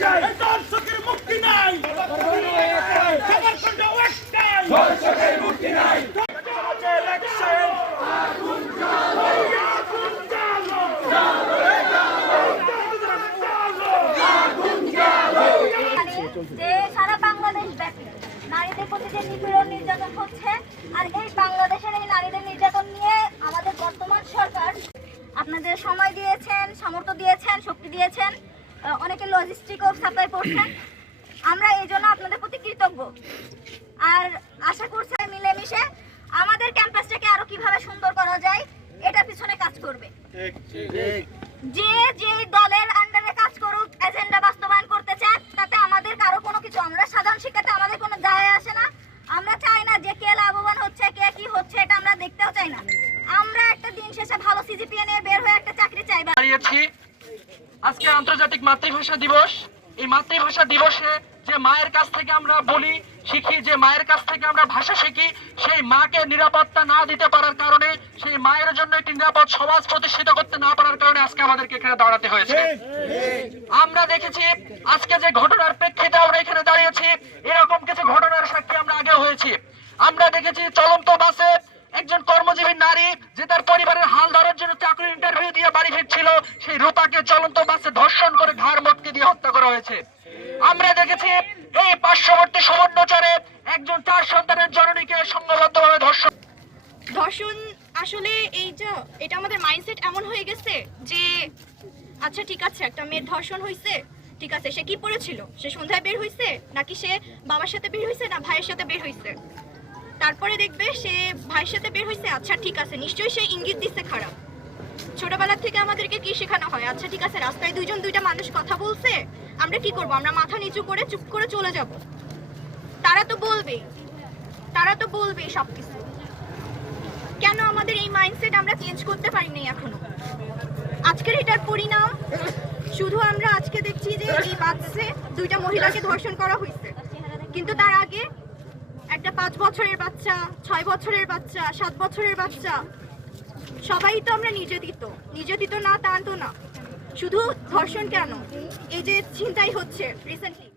চাই। দর্শকের মুক্তি নাই। সবার কণ্ঠে একটাই দর্শকের মুক্তি নাই। সমাজে election। আগুন জ্বালো। যে সারা বাংলাদেশ ব্যাপী নারীদের প্রতি যে নিপীড়ন নির্যাতন হচ্ছে আর এই বাংলাদেশের এই নারীদের নির্যাতন নিয়ে আমাদের বর্তমান সরকার আপনাদের সময় দিয়েছেন সামর্থ্য দিয়েছেন শক্তি দিয়েছেন। অনেকে লজিস্টিকও সাপ্লাই করছেন। আমরা এই জন্য আপনাদের প্রতি কৃতজ্ঞ। আর আশা করছি মিলেমিশে আমাদের ক্যাম্পাসটাকে আরও কীভাবে সুন্দর করা যায়, এটা পিছনে কাজ করবে। যে যে দলের আন্ডারে কাজ করুক এজেন্ডা বাস্তবায়ন করতে চান তাতে আমাদের কারও কোনো কিছু, আমরা সাধারণ শিক্ষাতে আমাদের কোনো যায় আসে না। আমরা চাই না যে কে লাভবান হচ্ছে, কে কি হচ্ছে, এটা আমরা দেখতেও চাই না। আমরা একটা দিন শেষে ভালো সিজিপিএ নিয়ে বের হয়ে একটা চাকরি চাই। বা- দাঁড়িয়েছি আজকে আন্তর্জাতিক মাতৃভাষা দিবস। এই মাতৃভাষা দিবসে যে মায়ের কাছ থেকে আমরা বলি শিখি যে মায়ের কাছ থেকে আমরা ভাষা শিখি সেই মাকে নিরাপত্তা না দিতে পারার কারণে সেই মায়ের জন্য একটি নিরাপদ সমাজ প্রতিষ্ঠিত করতে না পারার কারণে আজকে আমাদেরকে এখানে দাঁড়াতে হয়েছে। আমরা দেখেছি আজকে যে ঘটনার প্রেক্ষিতে আমরা এখানে দাঁড়িয়েছি এরকম কিছু ঘটনার সাক্ষী আমরা আগে হয়েছি। আমরা দেখেছি চলন্ত বাসে একজন কর্মজীবী নারী যে তার পরিবারের হাল বাড়ি ফিরছিল, সেই রূপাকে চলন্ত বাসে ধর্ষণ করে ঘাড় মটকে দিয়ে হত্যা করা হয়েছে। আমরা দেখেছি এই পার্শ্ববর্তী সমন্বচরে একজন চার সন্তানের জননীকে সংঘবদ্ধভাবে ধর্ষণ ধর্ষণ আসলে এই যে, এটা আমাদের মাইন্ডসেট এমন হয়ে গেছে যে আচ্ছা ঠিক আছে, একটা মেয়ের ধর্ষণ হয়েছে ঠিক আছে, সে কি পড়েছিল? সে সন্ধ্যায় বের হয়েছে নাকি সে বাবার সাথে বের হয়েছে না ভাইয়ের সাথে বের হয়েছে তারপরে দেখবে সে ভাইয়ের সাথে বের হয়েছে আচ্ছা ঠিক আছে, নিশ্চয়ই সে ইঙ্গিত দিচ্ছে খারাপ। থেকে আমাদেরকে কি শেখানো হয়? আচ্ছা ঠিক আছে, রাস্তায় দুইজন দুইটা মানুষ কথা বলছে, আমরা কি করব? আমরা মাথা নিচু করে চুপ করে চলে যাব। তারা তো বলবে তারা তো বলবেই সবকিছু। কেন আমাদের এই মাইন্ডসেট আমরা চেঞ্জ করতে পারিনি এখনও? আজকের এটার পরিণাম, শুধু আমরা আজকে দেখছি যে এই বাচ্চে দুইটা মহিলাকে ধর্ষণ করা হয়েছে। কিন্তু তার আগে একটা পাঁচ বছরের বাচ্চা, ছয় বছরের বাচ্চা, সাত বছরের বাচ্চা সবাই তো আমরা নির্যাতিত। নির্যাতিত না, তা তো না। শুধু ধর্ষণ কেন? এই যে চিন্তাই হচ্ছে রিসেন্টলি